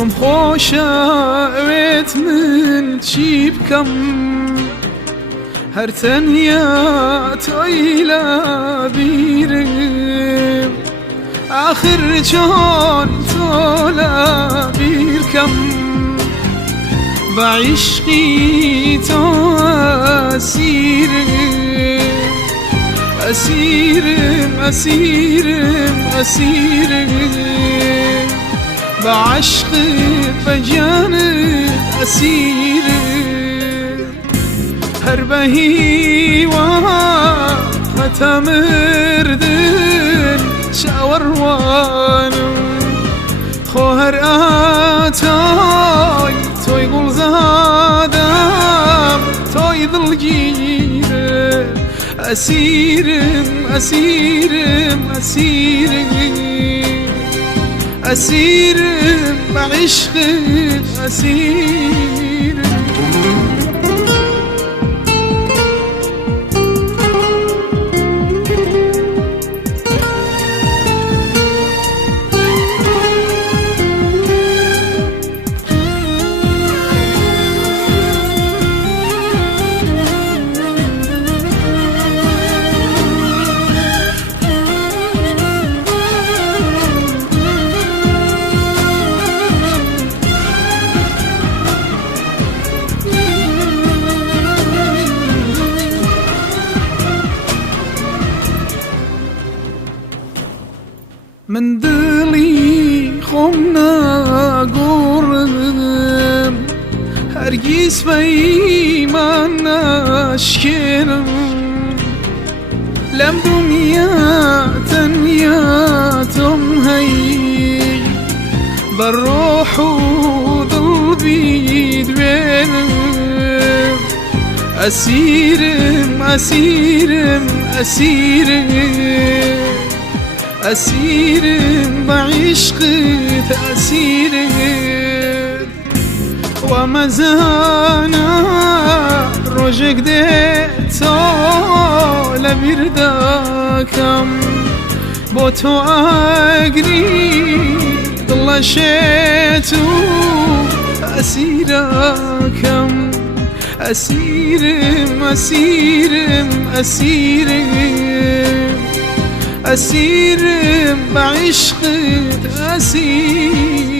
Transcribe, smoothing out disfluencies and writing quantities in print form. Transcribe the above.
تۆم خۆشە ئەوێت من چی بکەم هەر تەنیا تۆی لە بیرم آخر چۆن تۆ لە بیرکەم بە عیشقی تۆ ئەسیرم ئەسیرم ئەسیرم بعشقت بجانت أسيرت هر بهيوة هتمردن شاوروانم خو هر آتاي توي قول زادم توي ظل جيرة أسيرم أسيرم أسيرم أسيرم بعشقك أسيرم من دلي خمنا قرم هرگیز بی من نشکنم لم دنیا تنیاتم هی بر روح و دل بیدوینم أسيرم أسيرم أسيرم أسيرم بعشقك أسيرم ومزانا روجك ديتو لبرداكم بوتو أقري ضلشيتو أسيراكم أسيرم أسيرم أسيرم أسيرم بعشقك أسيرم